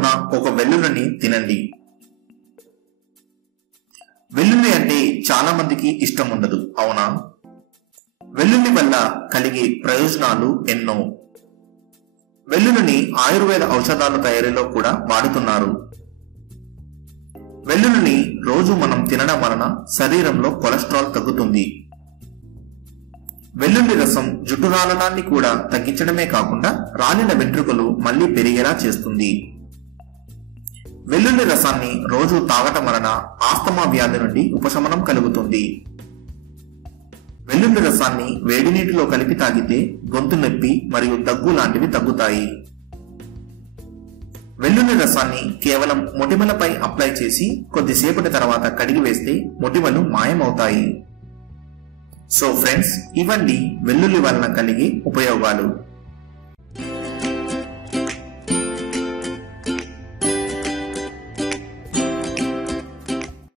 ఉన్న ఒక వెల్లుల్లిని తినండి. వెల్లుల్లి అంటే చాలా మందికి ఇష్టం ఉండదు, అవునా? వెల్లుల్లి వల్ల కలిగే ప్రయోజనాలు ఎన్నో. వెల్లుల్లిని ఆయుర్వేద ఔషధాల తయారీలో కూడా వాడుతున్నారు. వెల్లుల్లిని రోజు మనం తినడం వలన శరీరంలో కొలెస్ట్రాల్ తగ్గుతుంది. వెల్లుల్లి రసం జుట్టు రాలడాన్ని కూడా తగ్గించడమే కాకుండా రాలిన వెంట్రుకలు మళ్లీ పెరిగేలా చేస్తుంది. వెల్లుల్లి రసాన్ని రోజు తాగటం వలన ఆస్తమా వ్యాధి నుండి ఉపశమనం కలుగుతుంది. వెల్లుల్లి రసాన్ని వేడి నీటిలో కలిపి తాగితే గొంతు నొప్పి మరియు దగ్గు లాంటివి తగ్గుతాయి. వెల్లుల్లి రసాన్ని కేవలం మొటిమలపై అప్లై చేసి కొద్దిసేపటి తర్వాత కడిగి వేస్తే మొటిమలు మాయమవుతాయి. సో ఫ్రెండ్స్, ఇవన్నీ వెల్లుల్లి వలన కలిగే ఉపయోగాలు.